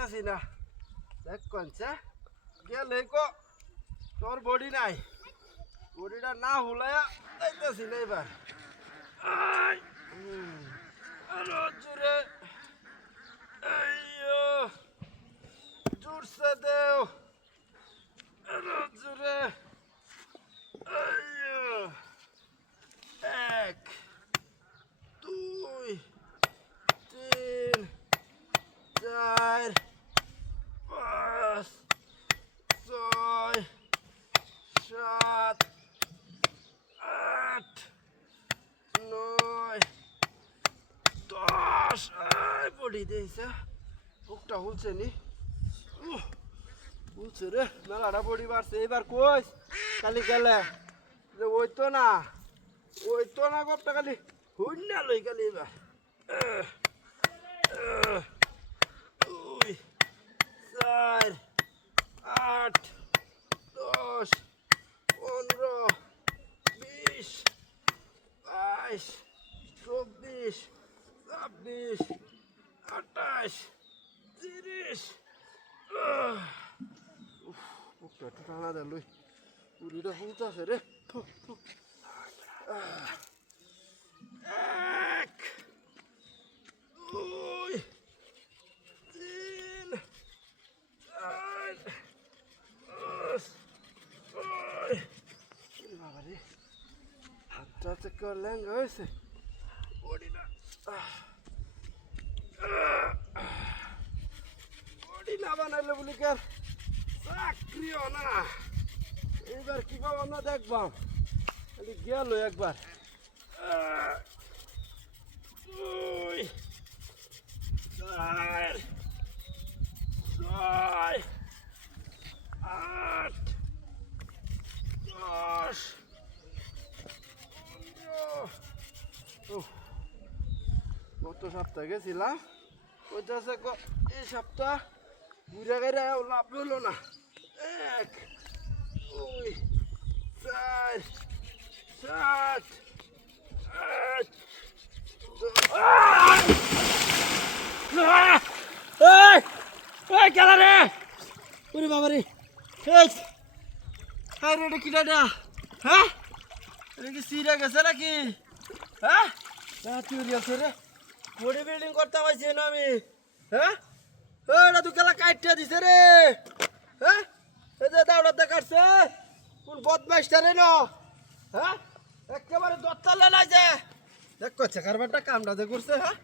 পাইতাছি না দেখ কনছে গেলে কো তোর বডি নাই বডিটা না হুলায়া যাইতাছি না এবার আরো জোরে আইয়ো জোরসে দেও আরো জোরে আইয়ো 1 2 3 4 5 6 7 8 9 10 পড়ি দিয়েছে বুকটা হুলছে নি হুলছে রে মেলাটা পড়ি বাড়ছে এবার কইস খালি গেলে যে ওই তো না গপটা খালি হুন্না লই খালি এবার 2 4 8 10 15 20 22 24 26 28 30 বুকটা একটু টানা দেয় লই পুরিটা হুলতাছে রে 1 2 3 4 5 বাবা রে হাতটা তো করলেন হয়েছে বডিটা বডি না বানাইলে বলি কার চাকরিও না এইবার কি পাবো না দেখবাম খালি গেল একবার 2 4 6 8 10 15 গত সপ্তাহে গেছিলাম ওইটাছে এই সপ্তাহ ঘুরে গেলে লাভ হলো না 1 2 4 7 8 খেলা রে ওরে বাবা রে হ্যাঁ রে কিটা না হ্যাঁ এটা কি সিরা গেছে নাকি হ্যাঁ চুরি আছে রে বডি বিল্ডিং করতে পারছি না আমি হ্যাঁ এটা তো খেলা কাটতে দিছে রে হ্যাঁ এই যে দাওড়া দেখাচ্ছে কোন বদমাইশটা রে না হ্যাঁ একেবারে দত্তালে নাই যে দেখ করছে কারবারটা কামটা যে করছে হ্যাঁ